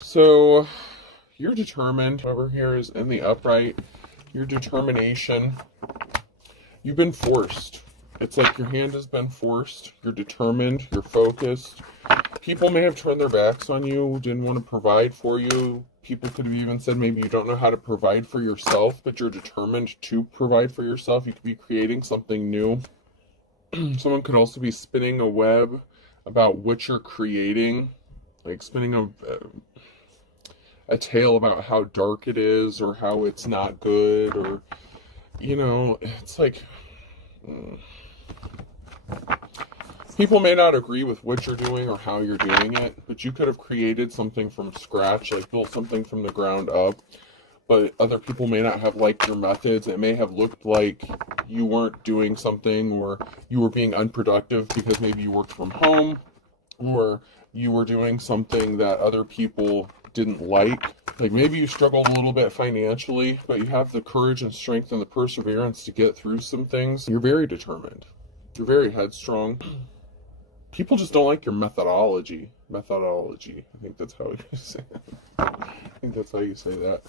So you're determined. Over here is in the upright. Your determination. You've been forced. It's like your hand has been forced. You're determined. You're focused. People may have turned their backs on you, didn't want to provide for you. People could have even said maybe you don't know how to provide for yourself, but you're determined to provide for yourself. You could be creating something new. Someone could also be spinning a web about what you're creating, like spinning a tale about how dark it is or how it's not good, or it's like people may not agree with what you're doing or how you're doing it, but you could have created something from scratch, like built something from the ground up, but other people may not have liked your methods. It may have looked like you weren't doing something, or you were being unproductive because maybe you worked from home, or you were doing something that other people didn't like. Like maybe you struggled a little bit financially, but you have the courage and strength and the perseverance to get through some things. You're very determined. You're very headstrong. People just don't like your methodology. Methodology. I think that's how you say it. I think that's how you say that.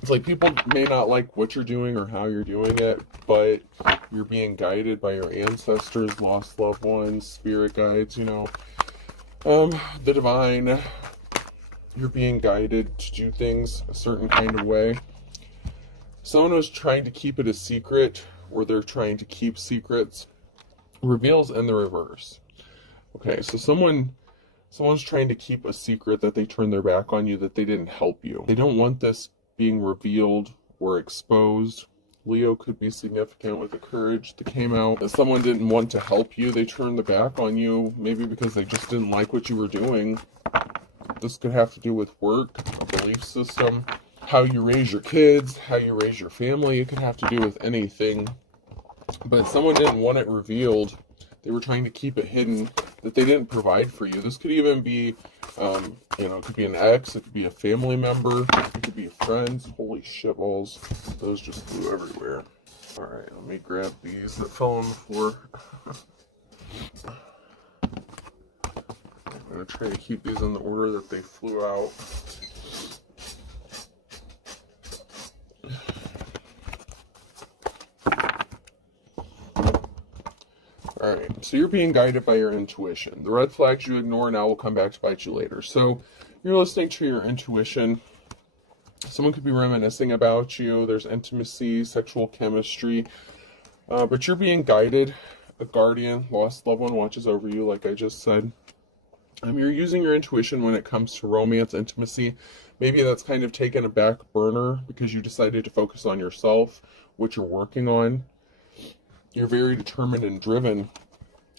It's like people may not like what you're doing or how you're doing it, but you're being guided by your ancestors, lost loved ones, spirit guides, the divine. You're being guided to do things a certain kind of way. Someone who's trying to keep it a secret, or they're trying to keep secrets, reveals in the reverse. Okay, so someone's trying to keep a secret that they turned their back on you, that they didn't help you. They don't want this being revealed or exposed. Leo could be significant with the courage that came out. If someone didn't want to help you, they turned their back on you, maybe because they just didn't like what you were doing. This could have to do with work, a belief system, how you raise your kids, how you raise your family. It could have to do with anything. But someone didn't want it revealed. They were trying to keep it hidden, that they didn't provide for you. This could even be, it could be an ex, it could be a family member, it could be friends. Holy shitballs. Those just flew everywhere. Alright, let me grab these that fell on the floor. I'm going to try to keep these in the order that they flew out. Alright, so you're being guided by your intuition. The red flags you ignore now will come back to bite you later. So you're listening to your intuition. Someone could be reminiscing about you. There's intimacy, sexual chemistry. But you're being guided. A guardian, lost loved one watches over you, like I just said. You're using your intuition when it comes to romance, intimacy. Maybe that's kind of taken a back burner because you decided to focus on yourself, what you're working on. You're very determined and driven.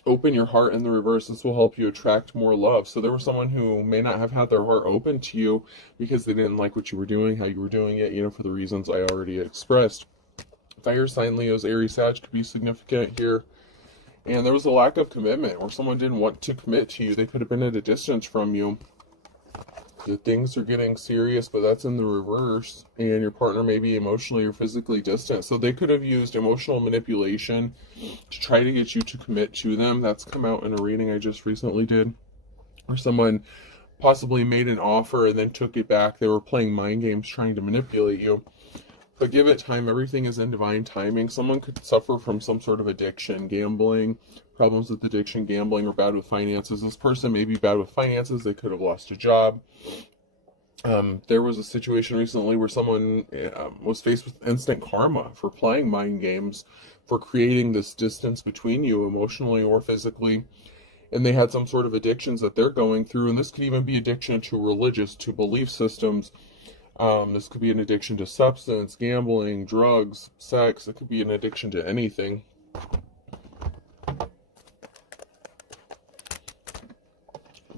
Open your heart in the reverse. This will help you attract more love. So there was someone who may not have had their heart open to you because they didn't like what you were doing, how you were doing it, for the reasons I already expressed. Fire sign Leo's Aries Sag could be significant here. And there was a lack of commitment, or someone didn't want to commit to you. They could have been at a distance from you. The things are getting serious, but that's in the reverse. And your partner may be emotionally or physically distant. So they could have used emotional manipulation to try to get you to commit to them. That's come out in a reading I just recently did. Or someone possibly made an offer and then took it back. They were playing mind games trying to manipulate you. But give it time. Everything is in divine timing. Someone could suffer from some sort of addiction, gambling, problems with addiction, gambling, or bad with finances. This person may be bad with finances. They could have lost a job. There was a situation recently where someone was faced with instant karma for playing mind games, for creating this distance between you emotionally or physically. And they had some sort of addictions that they're going through. And this could even be addiction to religious, to belief systems. This could be an addiction to substance, gambling, drugs, sex. It could be an addiction to anything.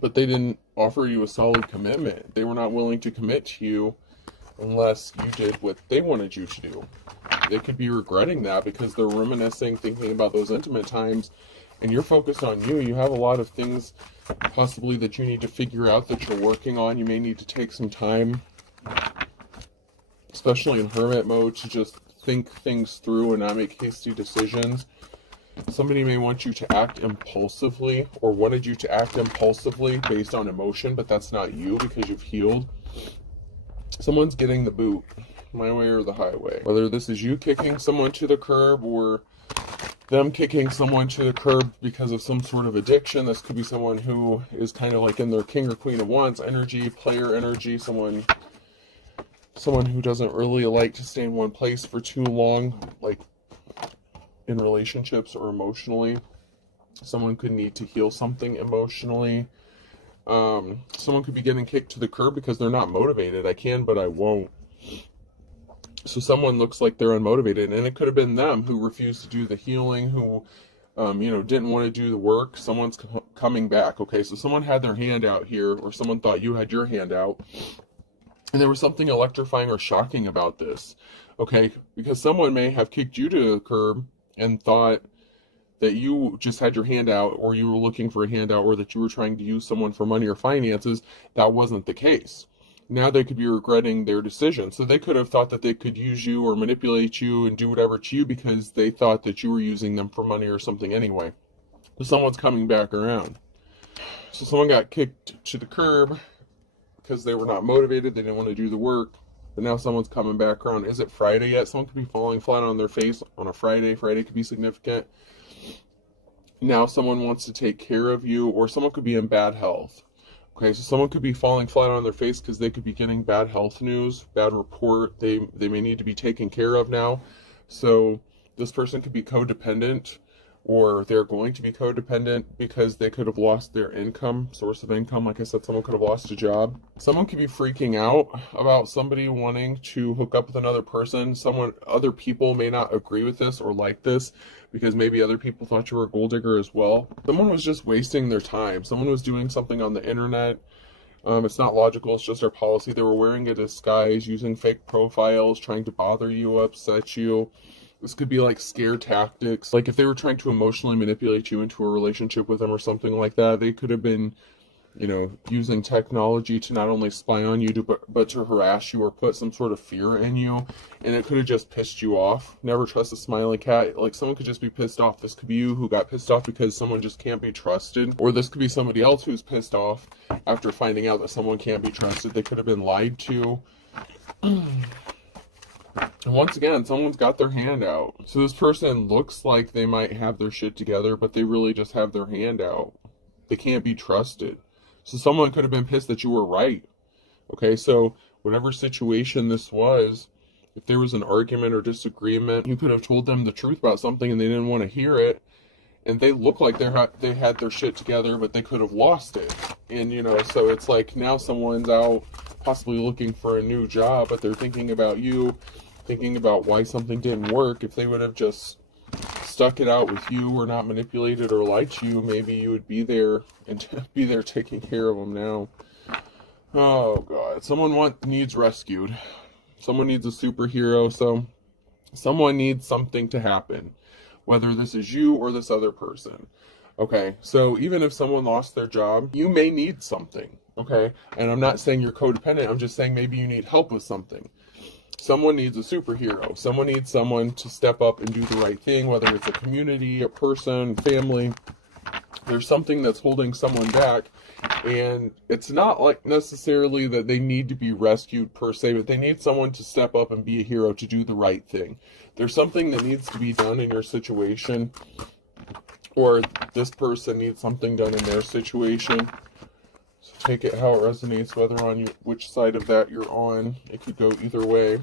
But they didn't offer you a solid commitment. They were not willing to commit to you unless you did what they wanted you to do. They could be regretting that because they're reminiscing, thinking about those intimate times, and you're focused on you. You have a lot of things possibly that you need to figure out, that you're working on. You may need to take some time, especially in hermit mode, to just think things through and not make hasty decisions. Somebody may want you to act impulsively, or wanted you to act impulsively based on emotion, but that's not you because you've healed. Someone's getting the boot, my way or the highway. Whether this is you kicking someone to the curb or them kicking someone to the curb because of some sort of addiction. This could be someone who is kind of like in their king or queen of wands energy, player energy, someone who doesn't really like to stay in one place for too long, like in relationships or emotionally. Someone could need to heal something emotionally. Someone could be getting kicked to the curb because they're not motivated. I can, but I won't. So someone looks like they're unmotivated, and it could have been them who refused to do the healing, who, didn't want to do the work. Someone's coming back. Okay, so someone had their hand out here, or someone thought you had your hand out, and there was something electrifying or shocking about this. Okay, because someone may have kicked you to the curb and thought that you just had your hand out, or you were looking for a handout, or that you were trying to use someone for money or finances. That wasn't the case. Now they could be regretting their decision. So they could have thought that they could use you or manipulate you and do whatever to you because they thought that you were using them for money or something anyway. So someone's coming back around. So someone got kicked to the curb because they were not motivated, they didn't want to do the work, but now someone's coming back around. Is it Friday yet? Someone could be falling flat on their face on a Friday. Friday could be significant. Now someone wants to take care of you, or someone could be in bad health. Okay, so someone could be falling flat on their face because they could be getting bad health news, bad report. They may need to be taken care of now. So this person could be codependent, or they're going to be codependent because they could have lost their source of income. Like I said, someone could have lost a job. Someone could be freaking out about somebody wanting to hook up with another person. Other people may not agree with this or like this, because maybe other people thought you were a gold digger as well. Someone was just wasting their time. Someone was doing something on the internet. It's not logical, it's just our policy. They were wearing a disguise, using fake profiles, trying to bother you, upset you. This could be like scare tactics. Like if they were trying to emotionally manipulate you into a relationship with them or something like that, they could have been, using technology to not only spy on you, but to harass you or put some sort of fear in you. And it could have just pissed you off. Never trust a smiling cat. Like someone could just be pissed off. This could be you who got pissed off because someone just can't be trusted. Or this could be somebody else who's pissed off after finding out that someone can't be trusted. They could have been lied to. And once again, someone's got their hand out. So this person looks like they might have their shit together, but they really just have their hand out. They can't be trusted. So someone could have been pissed that you were right. Okay, so whatever situation this was, if there was an argument or disagreement, you could have told them the truth about something and they didn't want to hear it. And they look like they had their shit together, but they could have lost it. And, so it's like now someone's out possibly looking for a new job, but they're thinking about you, thinking about why something didn't work. If they would have just stuck it out with you or not manipulated or lied to you, maybe you would be there and be there taking care of them now. Oh, God. Someone needs rescued. Someone needs a superhero. So someone needs something to happen, whether this is you or this other person. Okay, so even if someone lost their job, you may need something. Okay, and I'm not saying you're codependent. I'm just saying maybe you need help with something. Someone needs a superhero. Someone needs someone to step up and do the right thing, whether it's a community, a person, family. There's something that's holding someone back, and it's not like necessarily that they need to be rescued per se, but they need someone to step up and be a hero to do the right thing. There's something that needs to be done in your situation, or this person needs something done in their situation. So take it how it resonates, whether on which side of that you're on. It could go either way.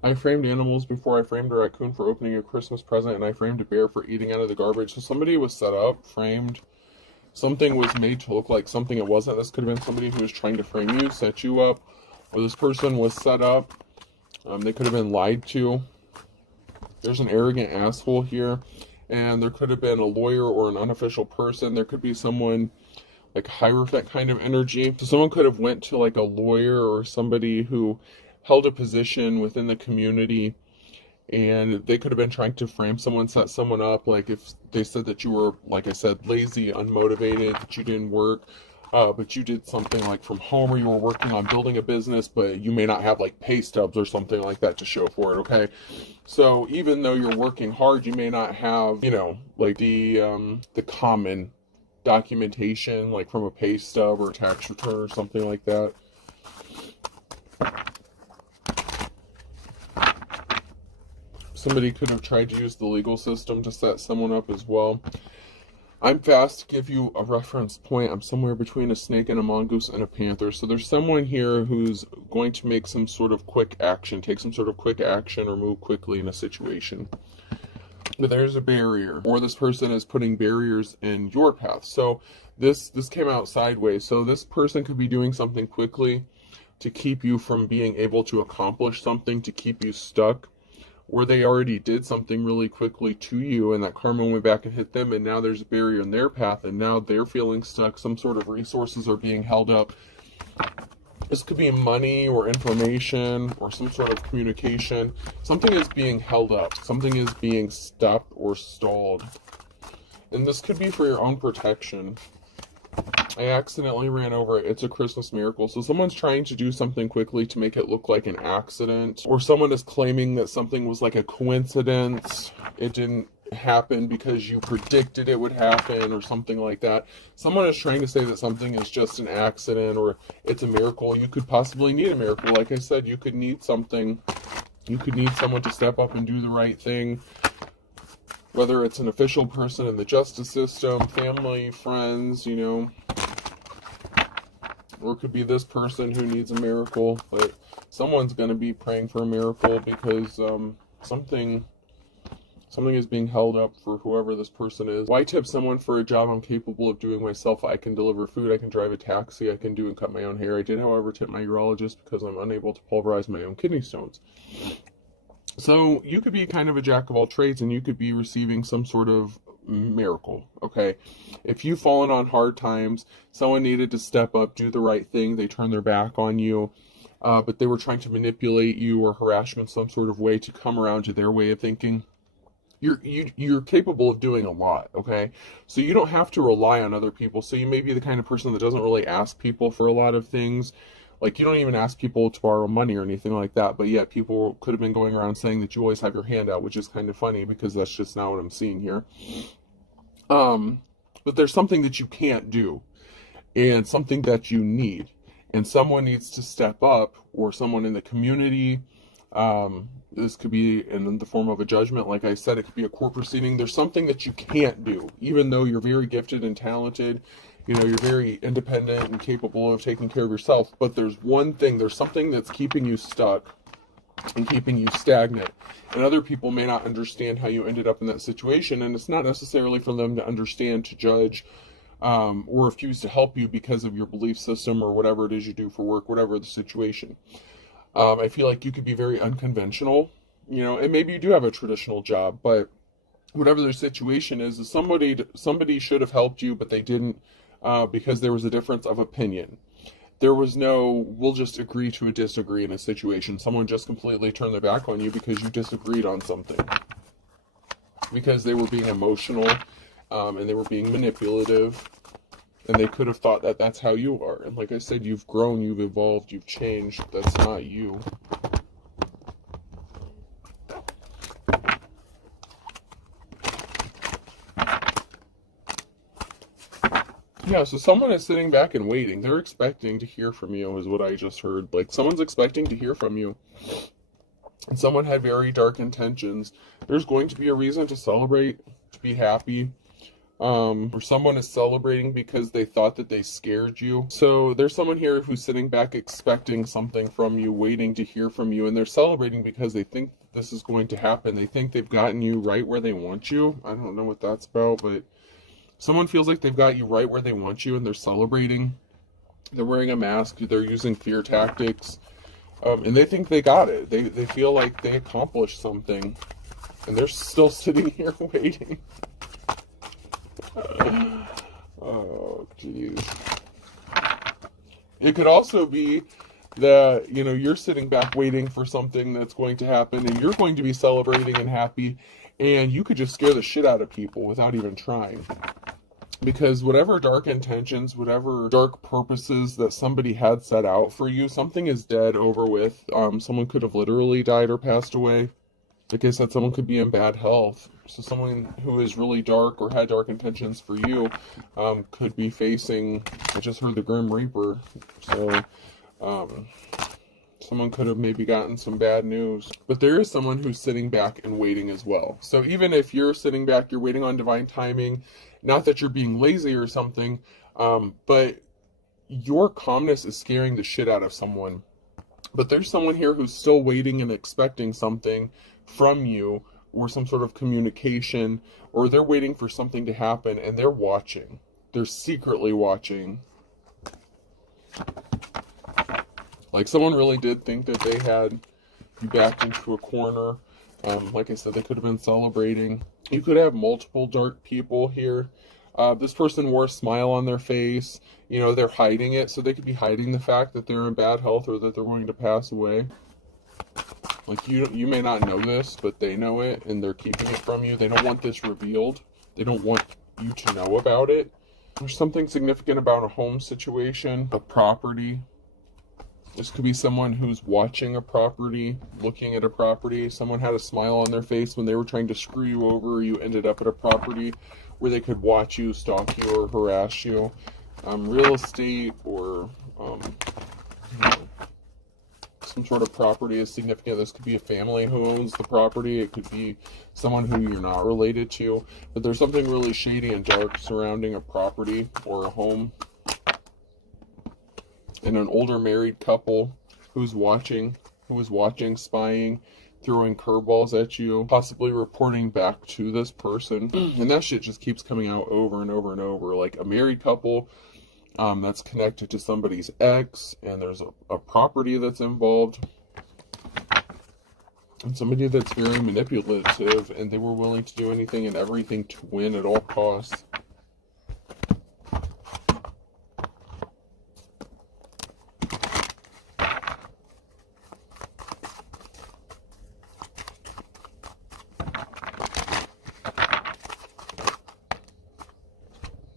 I framed animals before I framed a raccoon for opening a Christmas present, and I framed a bear for eating out of the garbage. So somebody was set up, framed. Something was made to look like something it wasn't. This could have been somebody who was trying to frame you, set you up, or this person was set up. They could have been lied to. There's an arrogant asshole here, and there could have been a lawyer or an unofficial person. There could be someone like Hierophant kind of energy. So someone could have went to like a lawyer or somebody who held a position within the community And they could have been trying to frame someone, set someone up. Like if they said that you were, like I said, lazy, unmotivated, that you didn't work, but you did something like from home, or you were working on building a business, but you may not have like pay stubs or something like that to show for it, okay? So even though you're working hard, you may not have, you know, like the common documentation, like from a pay stub or a tax return or something like that. Somebody could have tried to use the legal system to set someone up as well. I'm fast to give you a reference point. I'm somewhere between a snake and a mongoose and a panther. So there's someone here who's going to make some sort of quick action, take some sort of quick action or move quickly in a situation. But there's a barrier, or this person is putting barriers in your path. So this came out sideways. So this person could be doing something quickly to keep you from being able to accomplish something, to keep you stuck, where they already did something really quickly to you, and that karma went back and hit them, and now there's a barrier in their path, and now they're feeling stuck. Some sort of resources are being held up. This could be money or information or some sort of communication. Something is being held up. Something is being stopped or stalled. And this could be for your own protection. I accidentally ran over it. It's a Christmas miracle. So someone's trying to do something quickly to make it look like an accident. Or someone is claiming that something was like a coincidence. It didn't happen because you predicted it would happen or something like that. Someone is trying to say that something is just an accident or it's a miracle. You could possibly need a miracle. Like I said, you could need something. You could need someone to step up and do the right thing. Whether it's an official person in the justice system, family, friends, you know. Or it could be this person who needs a miracle. But someone's going to be praying for a miracle because something is being held up for whoever this person is. Why tip someone for a job I'm capable of doing myself? I can deliver food, I can drive a taxi, I can do and cut my own hair. I did, however, tip my urologist because I'm unable to pulverize my own kidney stones. So you could be kind of a jack of all trades, and you could be receiving some sort of miracle, okay? If you've fallen on hard times, someone needed to step up, do the right thing, they turned their back on you, but they were trying to manipulate you or harass you in some sort of way to come around to their way of thinking. You're capable of doing a lot, okay? So you don't have to rely on other people. So you may be the kind of person that doesn't really ask people for a lot of things. Like, you don't even ask people to borrow money or anything like that, but yet people could have been going around saying that you always have your hand out, which is kind of funny because that's just not what I'm seeing here. But there's something that you can't do and something that you need, and someone needs to step up, or someone in the community. This could be in the form of a judgment. Like I said, it could be a court proceeding. There's something that you can't do, even though you're very gifted and talented. You know, you're very independent and capable of taking care of yourself. But there's one thing, there's something that's keeping you stuck and keeping you stagnant. And other people may not understand how you ended up in that situation. And it's not necessarily for them to understand, to judge, or refuse to help you because of your belief system or whatever it is you do for work, whatever the situation. I feel like you could be very unconventional, you know, and maybe you do have a traditional job, but whatever their situation is somebody should have helped you, but they didn't, because there was a difference of opinion. There was no, we'll just agree to disagree in a situation. Someone just completely turned their back on you because you disagreed on something. Because they were being emotional, and they were being manipulative. And they could have thought that that's how you are. And like I said, you've grown, you've evolved, you've changed. That's not you. Yeah, so someone is sitting back and waiting. They're expecting to hear from you, is what I just heard. Like, someone's expecting to hear from you. And someone had very dark intentions. There's going to be a reason to celebrate, to be happy. Or someone is celebrating because they thought that they scared you. So there's someone here who's sitting back expecting something from you, waiting to hear from you, and they're celebrating because they think this is going to happen. They think they've gotten you right where they want you. I don't know what that's about, but someone feels like they've got you right where they want you, and they're celebrating. They're wearing a mask, they're using fear tactics, and they think they got it. They feel like they accomplished something, and they're still sitting here waiting. Oh, jeez. It could also be that, you know, you're sitting back waiting for something that's going to happen, and you're going to be celebrating and happy, and you could just scare the shit out of people without even trying. Because whatever dark intentions, whatever dark purposes that somebody had set out for you, something is dead, over with. Someone could have literally died or passed away. Like I said, someone could be in bad health. So someone who is really dark or had dark intentions for you could be facing, I just heard the Grim Reaper. So someone could have maybe gotten some bad news. But there is someone who's sitting back and waiting as well. So even if you're sitting back, you're waiting on divine timing, not that you're being lazy or something, but your calmness is scaring the shit out of someone. But there's someone here who's still waiting and expecting something from you, or some sort of communication, or they're waiting for something to happen, and they're watching. They're secretly watching. Like someone really did think that they had you backed into a corner. Like I said, they could have been celebrating. You could have multiple dark people here. This person wore a smile on their face. You know, they're hiding it, so they could be hiding the fact that they're in bad health or that they're going to pass away. Like you may not know this, but they know it, and they're keeping it from you. They don't want this revealed. They don't want you to know about it. There's something significant about a home situation, a property. This could be someone who's watching a property, looking at a property. Someone had a smile on their face when they were trying to screw you over. You ended up at a property where they could watch you, stalk you, or harass you. Real estate, or you know, some sort of property is significant. This could be a family who owns the property. It could be someone who you're not related to. But there's something really shady and dark surrounding a property or a home. And an older married couple who's watching, spying, throwing curveballs at you, possibly reporting back to this person. And that shit just keeps coming out over and over and over. Like a married couple that's connected to somebody's ex, and there's a property that's involved. And somebody that's very manipulative, and they were willing to do anything and everything to win at all costs.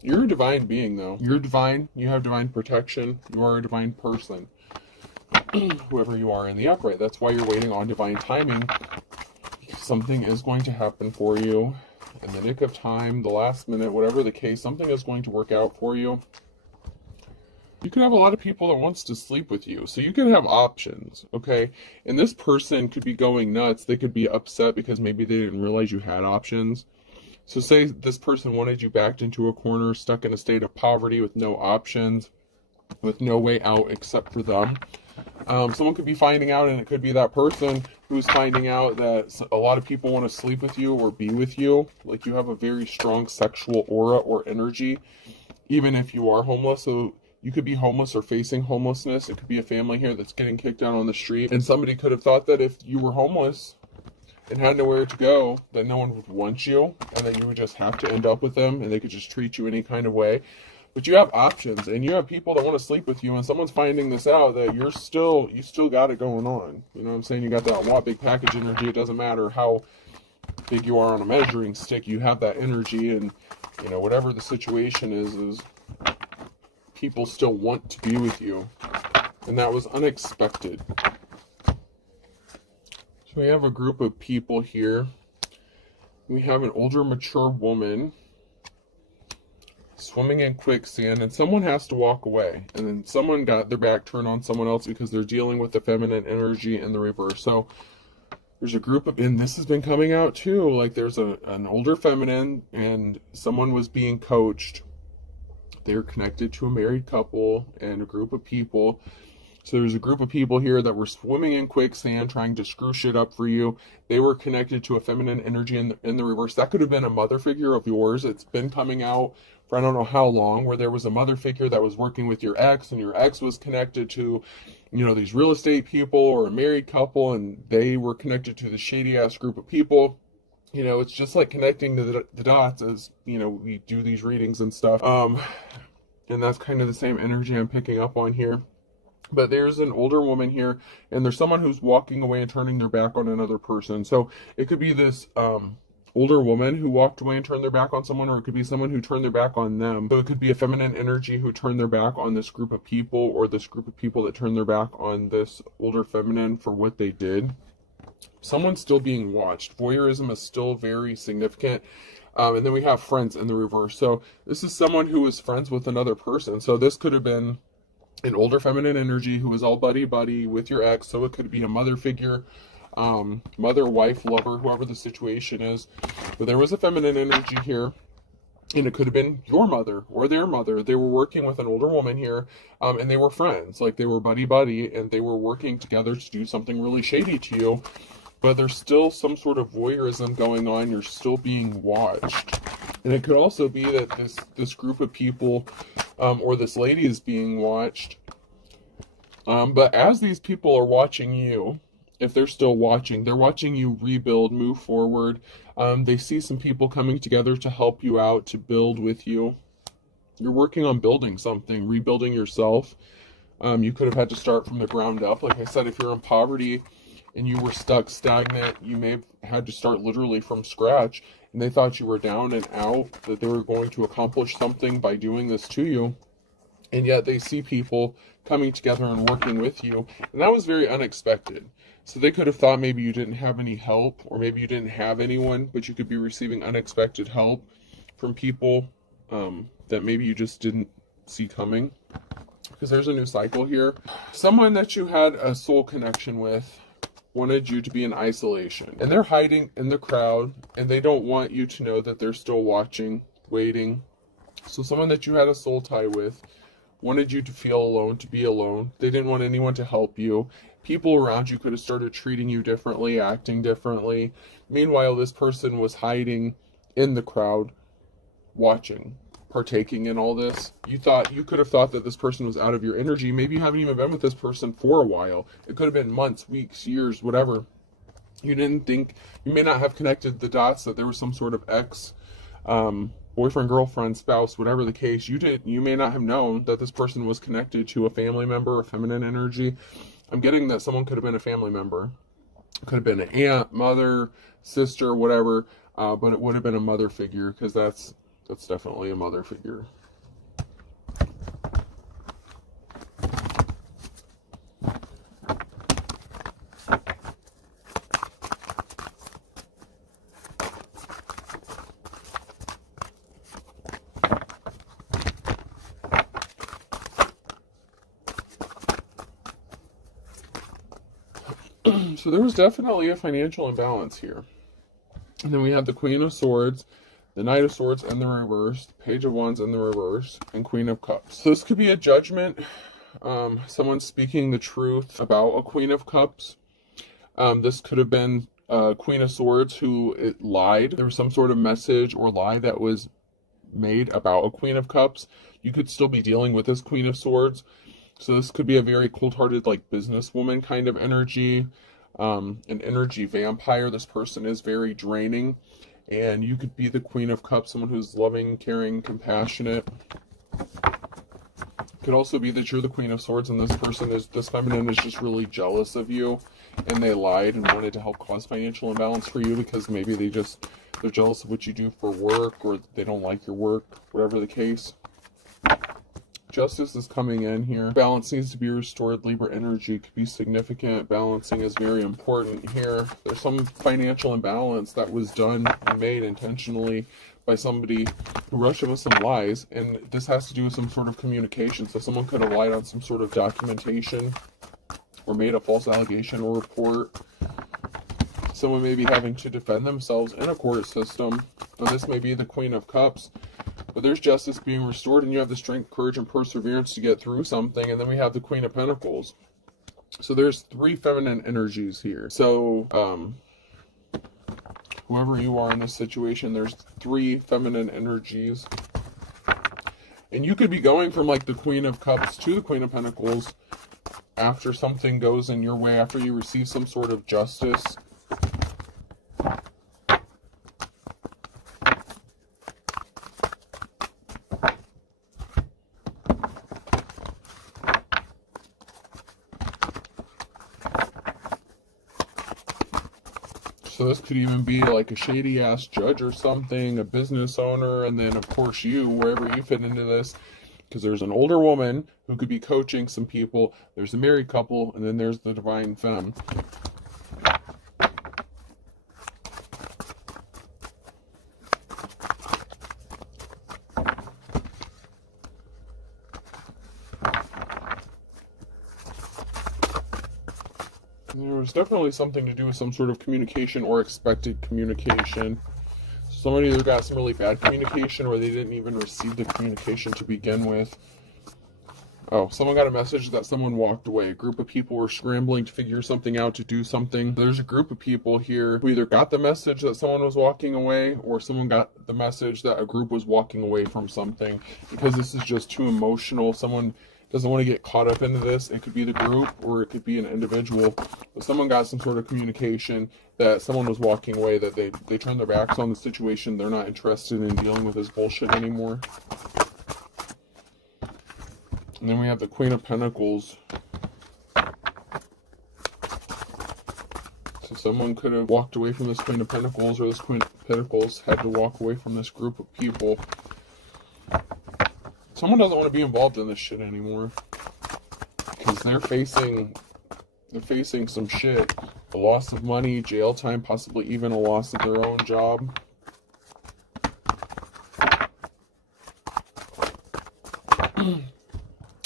You're a divine being, though. You're divine. You have divine protection. You are a divine person. Whoever you are in the upright. That's why you're waiting on divine timing. Something is going to happen for you in the nick of time, the last minute, whatever the case. Something is going to work out for you. You could have a lot of people that wants to sleep with you. So you could have options, okay? And this person could be going nuts. They could be upset because maybe they didn't realize you had options. So say this person wanted you backed into a corner, stuck in a state of poverty with no options, with no way out except for them. Someone could be finding out, and it could be that person who's finding out that a lot of people want to sleep with you or be with you. Like you have a very strong sexual aura or energy, even if you are homeless. So you could be homeless or facing homelessness. It could be a family here that's getting kicked out on the street. And somebody could have thought that if you were homeless and had nowhere to go, that no one would want you, and that you would just have to end up with them, and they could just treat you any kind of way. But you have options, and you have people that want to sleep with you, and someone's finding this out, that you still got it going on. You know what I'm saying? You got that want big package energy. It doesn't matter how big you are on a measuring stick, you have that energy, and you know, whatever the situation is people still want to be with you. And that was unexpected. So we have a group of people here. We have an older, mature woman swimming in quicksand, and someone has to walk away. And then someone got their back turned on someone else because they're dealing with the feminine energy in the reverse. So there's a group of, and this has been coming out too, like there's an older feminine, and someone was being coached. They're connected to a married couple and a group of people. So there's a group of people here that were swimming in quicksand, trying to screw shit up for you. They were connected to a feminine energy in the reverse. That could have been a mother figure of yours. It's been coming out for I don't know how long, where there was a mother figure that was working with your ex, and your ex was connected to, you know, these real estate people or a married couple, and they were connected to the shady ass group of people. You know, it's just like connecting the dots as, you know, we do these readings and stuff. And that's kind of the same energy I'm picking up on here. But there's an older woman here, and there's someone who's walking away and turning their back on another person. So it could be this older woman who walked away and turned their back on someone, or it could be someone who turned their back on them. So it could be a feminine energy who turned their back on this group of people, or this group of people that turned their back on this older feminine for what they did. Someone's still being watched. Voyeurism is still very significant. And then we have friends in the reverse. So this is someone who was friends with another person. So this could have been an older feminine energy who was all buddy-buddy with your ex. So it could be a mother figure, mother, wife, lover, whoever the situation is. But there was a feminine energy here. And it could have been your mother or their mother. They were working with an older woman here, and they were friends. Like, they were buddy-buddy, and they were working together to do something really shady to you. But there's still some sort of voyeurism going on. You're still being watched. And it could also be that this group of people, or this lady is being watched. But as these people are watching you, if they're still watching, they're watching you rebuild, move forward. They see some people coming together to help you out, to build with you. You're working on building something, rebuilding yourself. You could have had to start from the ground up. Like I said, if you're in poverty and you were stuck, stagnant, you may have had to start literally from scratch. And they thought you were down and out, that they were going to accomplish something by doing this to you. And yet they see people coming together and working with you. And that was very unexpected. So they could have thought maybe you didn't have any help, or maybe you didn't have anyone, but you could be receiving unexpected help from people that maybe you just didn't see coming. Because there's a new cycle here. Someone that you had a soul connection with wanted you to be in isolation. And they're hiding in the crowd, and they don't want you to know that they're still watching, waiting. So someone that you had a soul tie with wanted you to feel alone, to be alone. They didn't want anyone to help you. People around you could have started treating you differently, acting differently. Meanwhile, this person was hiding in the crowd, watching, partaking in all this. You could have thought that this person was out of your energy. Maybe you haven't even been with this person for a while. It could have been months, weeks, years, whatever. You didn't think, you may not have connected the dots that there was some sort of ex, boyfriend, girlfriend, spouse, whatever the case. You may not have known that this person was connected to a family member, a feminine energy. I'm getting that someone could have been a family member. Could have been an aunt, mother, sister, whatever. But it would have been a mother figure, because that's definitely a mother figure. So there was definitely a financial imbalance here. And then we have the Queen of Swords, the Knight of Swords in the reverse, Page of Wands in the reverse, and Queen of Cups. So this could be a judgment. Someone speaking the truth about a Queen of Cups. This could have been Queen of Swords who lied. There was some sort of message or lie that was made about a Queen of Cups. You could still be dealing with this Queen of Swords. So this could be a very cold-hearted, like, businesswoman kind of energy. An energy vampire. This person is very draining. And you could be the Queen of Cups, someone who's loving, caring, compassionate. It could also be that you're the Queen of Swords and this feminine is just really jealous of you. And they lied and wanted to help cause financial imbalance for you, because maybe they're jealous of what you do for work, or they don't like your work, whatever the case. Justice is coming in here. Balance needs to be restored. Libra energy could be significant. Balancing is very important here. There's some financial imbalance that was done and made intentionally by somebody who rushed in with some lies. And this has to do with some sort of communication. So someone could have lied on some sort of documentation, or made a false allegation or report. Someone may be having to defend themselves in a court system. Now, this may be the Queen of Cups. But there's justice being restored, and you have the strength, courage, and perseverance to get through something. And then we have the Queen of Pentacles. So there's 3 feminine energies here. So whoever you are in this situation, there's 3 feminine energies. And you could be going from like the Queen of Cups to the Queen of Pentacles after something goes in your way, after you receive some sort of justice. So this could even be like a shady ass judge or something, a business owner, and then of course you, wherever you fit into this, because there's an older woman who could be coaching some people, there's a married couple, and then there's the divine femme. There was definitely something to do with some sort of communication or expected communication. Somebody either got some really bad communication or they didn't even receive the communication to begin with. Oh, someone got a message that someone walked away. A group of people were scrambling to figure something out, to do something. There's a group of people here who either got the message that someone was walking away, or someone got the message that a group was walking away from something, because this is just too emotional. Someone doesn't want to get caught up into this. It could be the group or it could be an individual. But someone got some sort of communication that someone was walking away, that they turned their backs on the situation. They're not interested in dealing with this bullshit anymore. And then we have the Queen of Pentacles. So someone could have walked away from this Queen of Pentacles, or this Queen of Pentacles had to walk away from this group of people. Someone doesn't want to be involved in this shit anymore, because they're facing some shit. A loss of money, jail time, possibly even a loss of their own job.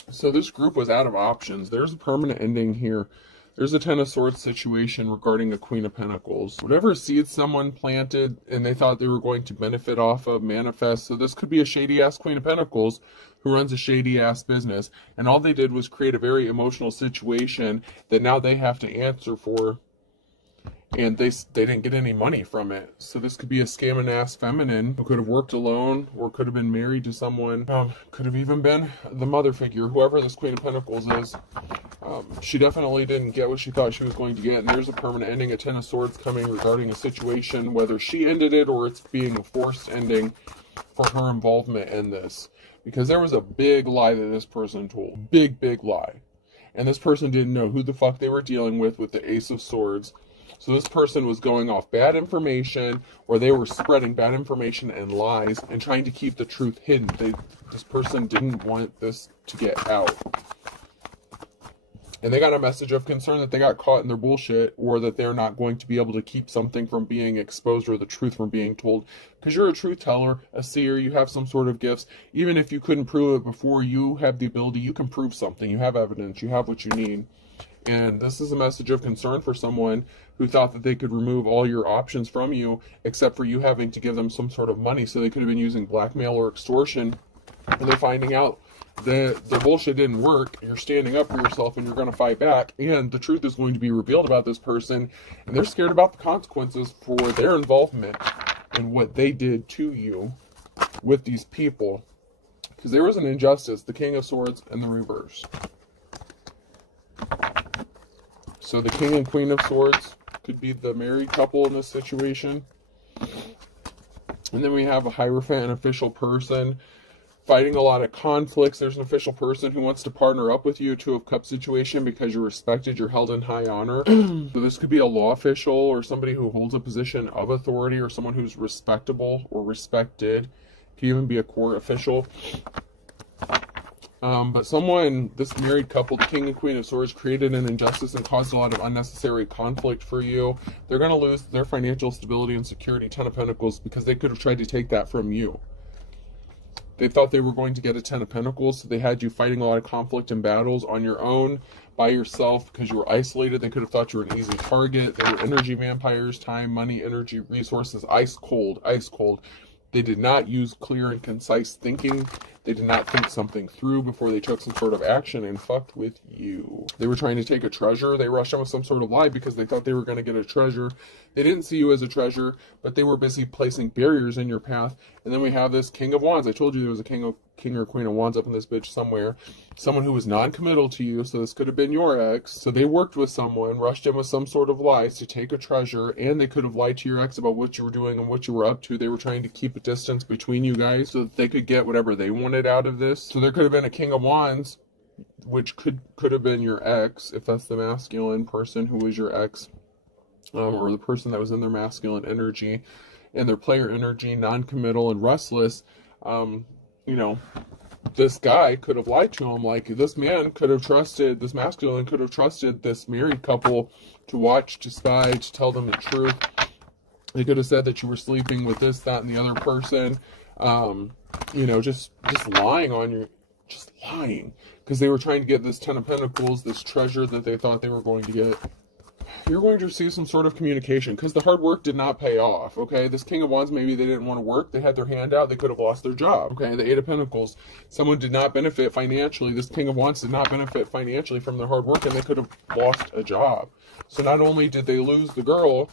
So this group was out of options. There's a permanent ending here. There's a Ten of Swords situation regarding a Queen of Pentacles. Whatever seeds someone planted and they thought they were going to benefit off of, manifest. So this could be a shady-ass Queen of Pentacles who runs a shady-ass business. And all they did was create a very emotional situation that now they have to answer for. And they didn't get any money from it. So this could be a scamming ass feminine who could have worked alone or could have been married to someone. Could have even been the mother figure, whoever this Queen of Pentacles is. She definitely didn't get what she thought she was going to get. And there's a permanent ending, a Ten of Swords coming regarding a situation, whether she ended it or it's being a forced ending for her involvement in this. Because there was a big lie that this person told. Big, big lie. And this person didn't know who the fuck they were dealing with the Ace of Swords. So this person was going off bad information, or they were spreading bad information and lies and trying to keep the truth hidden. This person didn't want this to get out. And they got a message of concern that they got caught in their bullshit, or that they're not going to be able to keep something from being exposed or the truth from being told. Because you're a truth teller, a seer, you have some sort of gifts. Even if you couldn't prove it before, you have the ability, you can prove something. You have evidence, you have what you need. And this is a message of concern for someone who thought that they could remove all your options from you, except for you having to give them some sort of money. So they could have been using blackmail or extortion. And they're finding out that the bullshit didn't work. You're standing up for yourself and you're going to fight back. And the truth is going to be revealed about this person. And they're scared about the consequences for their involvement in what they did to you with these people. Because there was an injustice, the King of Swords and the reverse. So the King and Queen of Swords could be the married couple in this situation. And then we have a Hierophant, an official person, fighting a lot of conflicts. There's an official person who wants to partner up with you, Two of Cups situation, because you're respected, you're held in high honor. So this could be a law official or somebody who holds a position of authority, or someone who's respectable or respected. It could even be a court official. But someone, this married couple, the King and Queen of Swords, created an injustice and caused a lot of unnecessary conflict for you. They're going to lose their financial stability and security, Ten of Pentacles, because they could have tried to take that from you. They thought they were going to get a Ten of Pentacles, so they had you fighting a lot of conflict and battles on your own, by yourself, because you were isolated. They could have thought you were an easy target. They were energy vampires, time, money, energy, resources, ice cold, ice cold. They did not use clear and concise thinking. They did not think something through before they took some sort of action and fucked with you. They were trying to take a treasure. They rushed in with some sort of lie because they thought they were going to get a treasure. They didn't see you as a treasure, but they were busy placing barriers in your path. And then we have this King of Wands. I told you there was a King or Queen of Wands up in this bitch somewhere. Someone who was non-committal to you, so this could have been your ex. So they worked with someone, rushed in with some sort of lies to take a treasure, and they could have lied to your ex about what you were doing and what you were up to. They were trying to keep a distance between you guys so that they could get whatever they wanted out of this. So there could have been a King of Wands, which could have been your ex, if that's the masculine person who was your ex. or the person that was in their masculine energy and their player energy, non-committal and restless, you know, this guy could have lied to him. Like, this man could have trusted, this masculine could have trusted this married couple to watch, to spy, to tell them the truth. They could have said that you were sleeping with this, that, and the other person. You know, just lying on you, just lying, because they were trying to get this Ten of Pentacles, this treasure that they thought they were going to get. You're going to receive some sort of communication, because the hard work did not pay off, okay? This King of Wands, maybe they didn't want to work. They had their hand out. They could have lost their job, okay? The Eight of Pentacles, someone did not benefit financially. This King of Wands did not benefit financially from their hard work, and they could have lost a job. So not only did they lose the girl,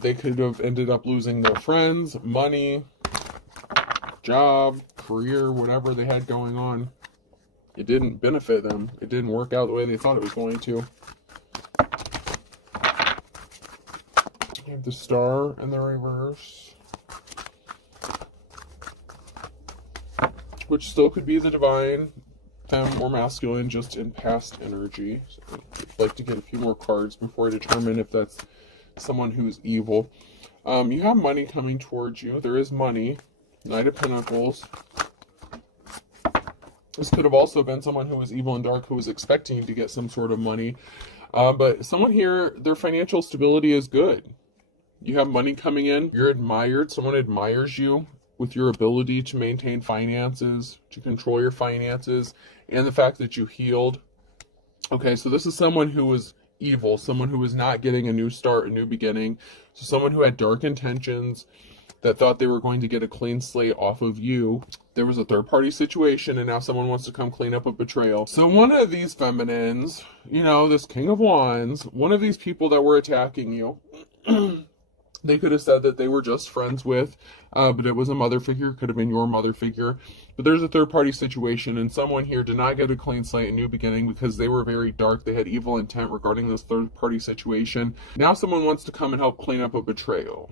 they could have ended up losing their friends, money, job, career, whatever they had going on. It didn't benefit them. It didn't work out the way they thought it was going to. You have the Star in the reverse, which still could be the divine, femme, or masculine, just in past energy. So I'd like to get a few more cards before I determine if that's someone who's evil. You have money coming towards you. There is money. Knight of Pentacles. This could have also been someone who was evil and dark, who was expecting to get some sort of money. But someone here, their financial stability is good. You have money coming in. You're admired. Someone admires you with your ability to maintain finances, to control your finances, and the fact that you healed. Okay, so this is someone who was evil, someone who was not getting a new start, a new beginning. So someone who had dark intentions, that thought they were going to get a clean slate off of you. There was a third-party situation, and now someone wants to come clean up a betrayal. So one of these feminines, you know, this King of Wands, one of these people that were attacking you, they could have said that they were just friends with, but it was a mother figure, could have been your mother figure. But there's a third-party situation, and someone here did not get a clean slate, a new beginning, because they were very dark. They had evil intent regarding this third-party situation. Now someone wants to come and help clean up a betrayal.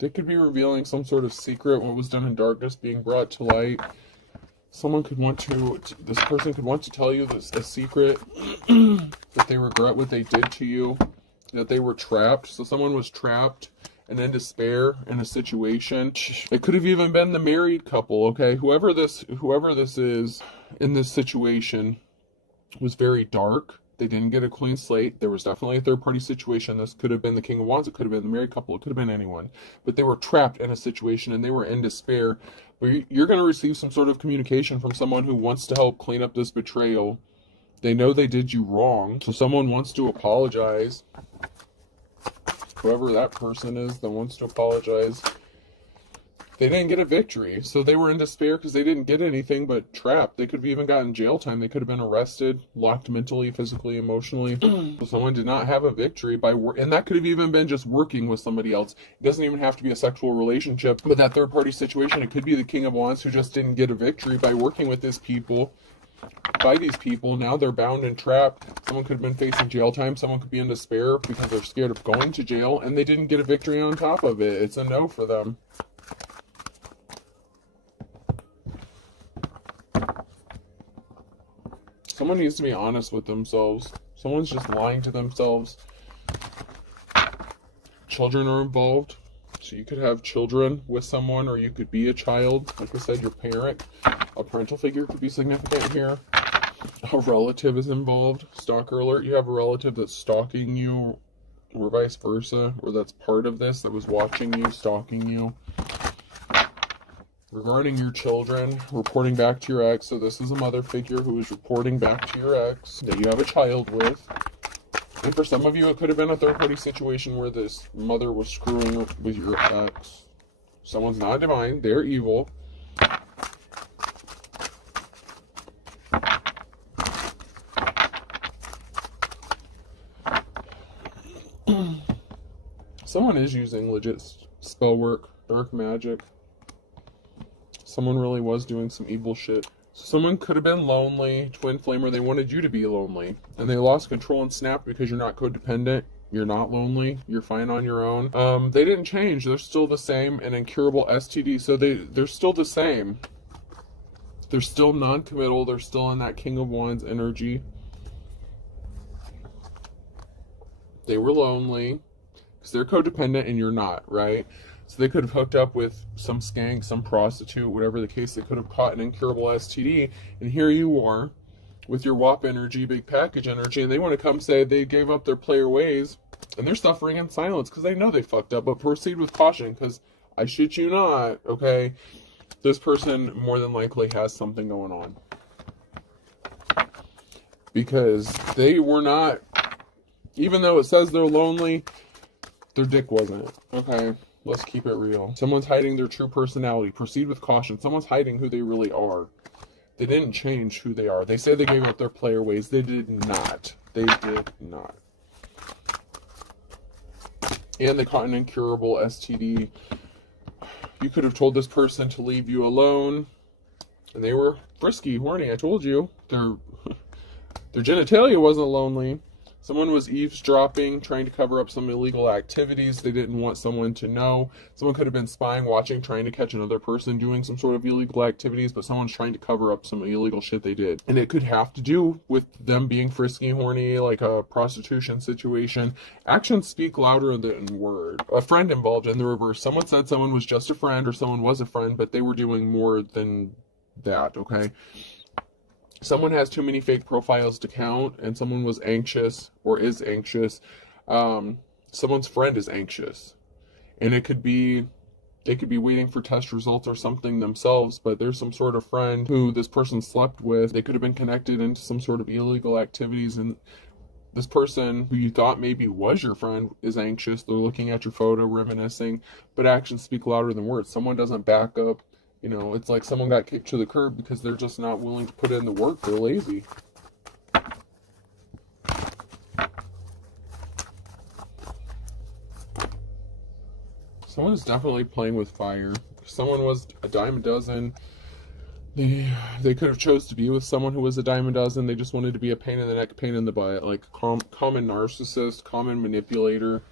They could be revealing some sort of secret, what was done in darkness being brought to light. Someone could want to, this person could want to tell you this, a secret, that they regret what they did to you, that they were trapped. So someone was trapped and in despair in a situation. It could have even been the married couple, okay? Whoever this is in this situation was very dark. They didn't get a clean slate. There was definitely a third-party situation. This could have been the King of Wands. It could have been the married couple. It could have been anyone. But they were trapped in a situation, and they were in despair. But you're going to receive some sort of communication from someone who wants to help clean up this betrayal. They know they did you wrong, so someone wants to apologize. Whoever that person is that wants to apologize. They didn't get a victory, so they were in despair because they didn't get anything but trapped. They could have even gotten jail time. They could have been arrested, locked mentally, physically, emotionally. So someone did not have a victory by and that could have even been just working with somebody else. It doesn't even have to be a sexual relationship. But that third-party situation, it could be the King of Wands who just didn't get a victory by working with these people. By these people, now they're bound and trapped. Someone could have been facing jail time. Someone could be in despair because they're scared of going to jail, and they didn't get a victory on top of it. It's a no for them. Someone needs to be honest with themselves. Someone's just lying to themselves. Children are involved. So you could have children with someone, or you could be a child. Like I said, your parent. A parental figure could be significant here. A relative is involved. Stalker alert. You have a relative that's stalking you, or vice versa, or that's part of this, that was watching you, stalking you. Regarding your children, reporting back to your ex. So this is a mother figure who is reporting back to your ex that you have a child with. And for some of you, it could have been a third-party situation where this mother was screwing with your ex. Someone's not divine. They're evil. Someone is using legit spell work, dark magic. Someone really was doing some evil shit. Someone could have been lonely, twin flamer. They wanted you to be lonely, and they lost control and snapped because you're not codependent. You're not lonely. You're fine on your own. They didn't change. They're still the same. An incurable STD. So they're still the same. They're still non-committal. They're still in that King of Wands energy. They were lonely because they're codependent and you're not, right? So they could have hooked up with some skank, some prostitute, whatever the case. They could have caught an incurable STD. And here you are with your WAP energy, big package energy, and they want to come say they gave up their player ways and they're suffering in silence because they know they fucked up. But proceed with caution because I shit you not, okay? This person more than likely has something going on. Because they were not, even though it says they're lonely, their dick wasn't. Okay, let's keep it real. Someone's hiding their true personality. Proceed with caution. Someone's hiding who they really are. They didn't change who they are. They say they gave up their player ways. They did not. They did not. And they caught an incurable STD. You could have told this person to leave you alone. And they were frisky, horny. I told you. Their genitalia wasn't lonely. Someone was eavesdropping, trying to cover up some illegal activities. They didn't want someone to know. Someone could have been spying, watching, trying to catch another person doing some sort of illegal activities, but someone's trying to cover up some illegal shit they did. And it could have to do with them being frisky, horny, like a prostitution situation. Actions speak louder than words. A friend involved in the reverse. Someone said someone was just a friend or someone was a friend, but they were doing more than that, okay? Someone has too many fake profiles to count, and someone was anxious or is anxious. Someone's friend is anxious, and they could be waiting for test results or something themselves, but there's some sort of friend who this person slept with. They could have been connected into some sort of illegal activities, and this person who you thought maybe was your friend is anxious. They're looking at your photo, reminiscing, but actions speak louder than words. Someone doesn't back up. You know, it's like someone got kicked to the curb because they're just not willing to put in the work. They're lazy. Someone is definitely playing with fire. Someone was a dime a dozen. They could have chose to be with someone who was a dime a dozen. They just wanted to be a pain in the neck, pain in the butt. Like common narcissist, common manipulator.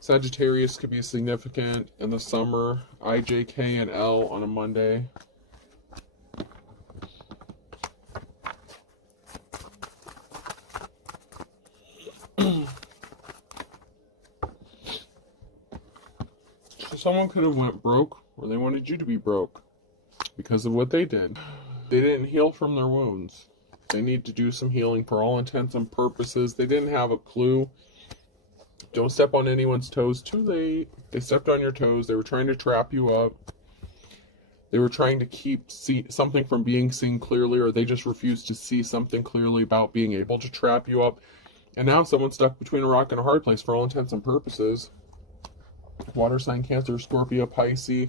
Sagittarius could be significant in the summer. I, J, K, and L on a Monday. So someone could have went broke, or they wanted you to be broke because of what they did. They didn't heal from their wounds. They need to do some healing for all intents and purposes. They didn't have a clue. Don't step on anyone's toes too late. They stepped on your toes. They were trying to trap you up. They were trying to keep something from being seen clearly, or they just refused to see something clearly about being able to trap you up. And now someone's stuck between a rock and a hard place for all intents and purposes. Water sign, Cancer, Scorpio, Pisces.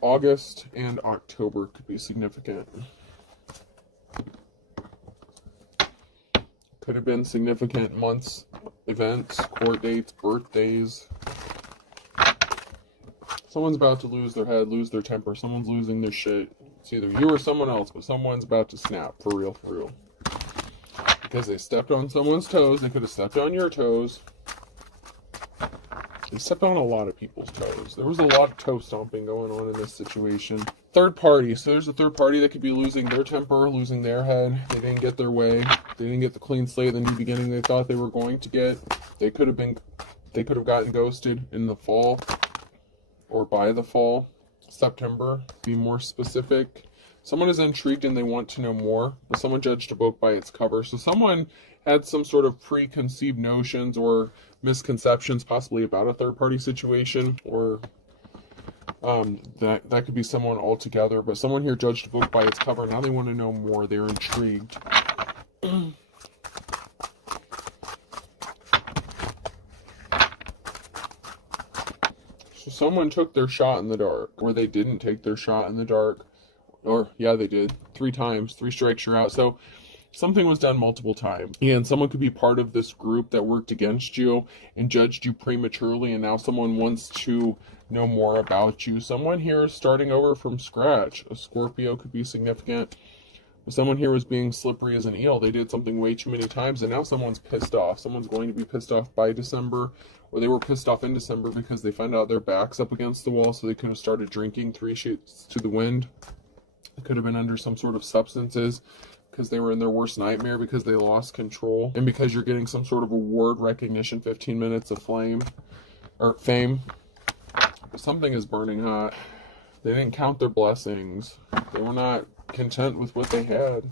August and October could be significant. Could have been significant months, events, court dates, birthdays. Someone's about to lose their head, lose their temper. Someone's losing their shit. It's either you or someone else, but someone's about to snap, for real, for real. Because they stepped on someone's toes. They could have stepped on your toes. They stepped on a lot of people's toes. There was a lot of toe stomping going on in this situation. Third party. So there's a third party that could be losing their temper, losing their head. They didn't get their way. They didn't get the clean slate, the new beginning they thought they were going to get. They could have gotten ghosted in the fall or by the fall. September, be more specific. Someone is intrigued and they want to know more, but someone judged a book by its cover. So someone had some sort of preconceived notions or misconceptions possibly about a third-party situation, or that could be someone altogether. But someone here judged a book by its cover. Now they want to know more. They're intrigued. So someone took their shot in the dark, or they didn't take their shot in the dark. Or, yeah, they did. 3 times. 3 strikes, you're out. So something was done multiple times. And someone could be part of this group that worked against you and judged you prematurely, and now someone wants to know more about you. Someone here is starting over from scratch. A Scorpio could be significant. Someone here was being slippery as an eel. They did something way too many times, and now someone's pissed off. Someone's going to be pissed off by December, or they were pissed off in December because they found out their back's up against the wall, so they could have started drinking 3 sheets to the wind. It could have been under some sort of substances because they were in their worst nightmare because they lost control. And because you're getting some sort of award recognition, 15 minutes of fame. Something is burning hot. They didn't count their blessings. They were not content with what they had.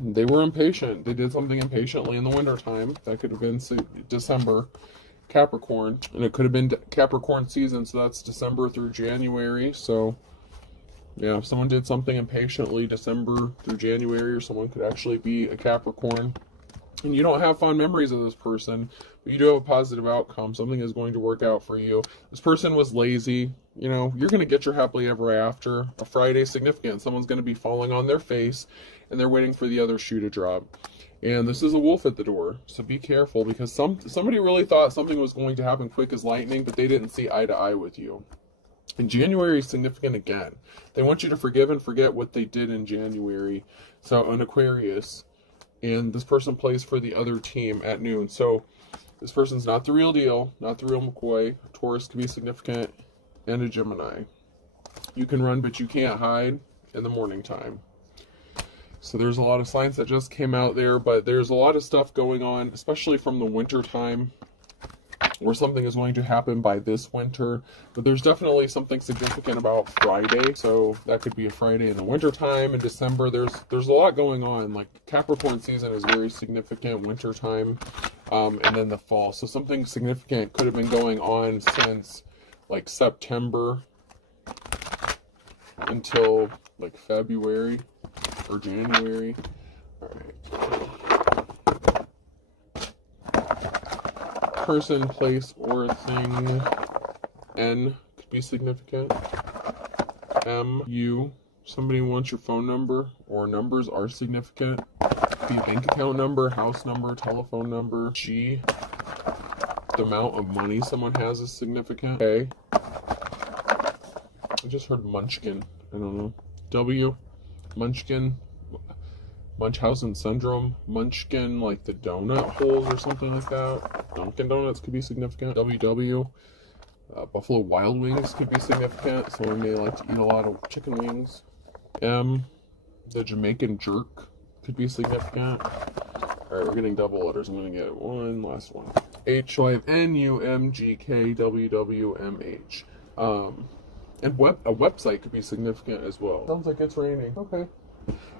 They were impatient. They did something impatiently in the wintertime. That could have been December. Capricorn, and it could have been Capricorn season, so that's December through January. So yeah, if someone did something impatiently December through January, or someone could actually be a Capricorn, and you don't have fond memories of this person, but you do have a positive outcome. Something is going to work out for you. This person was lazy. You know, you're going to get your happily ever after. A Friday significant. Someone's going to be falling on their face, and they're waiting for the other shoe to drop. And this is a wolf at the door, so be careful, because somebody really thought something was going to happen quick as lightning, but they didn't see eye to eye with you. And January is significant again. They want you to forgive and forget what they did in January. So an Aquarius, and this person plays for the other team at noon. So this person's not the real deal, not the real McCoy. A Taurus can be significant, and a Gemini. You can run, but you can't hide in the morning time. So there's a lot of signs that just came out there, but there's a lot of stuff going on, especially from the winter time, where something is going to happen by this winter. But there's definitely something significant about Friday, so that could be a Friday in the winter time. In December, there's a lot going on. Like Capricorn season is very significant, winter time, and then the fall. So something significant could have been going on since like September until like February or January. All right. Person, place, or thing. N could be significant. M, you. Somebody wants your phone number, or numbers are significant. Could be a bank account number, house number, telephone number. G, the amount of money someone has is significant. A, I just heard munchkin. I don't know. W, Munchkin, Munchausen syndrome, Munchkin, like the donut holes or something like that. Dunkin' Donuts could be significant. WW, Buffalo Wild Wings could be significant. Someone may like to eat a lot of chicken wings. M, the Jamaican jerk could be significant. Alright, we're getting double letters. I'm going to get one last one. H, so I have N, U, M, G, K, W, W, M, H. And a website could be significant as well. Sounds like it's raining. Okay.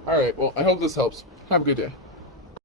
Alright, well, I hope this helps. Have a good day.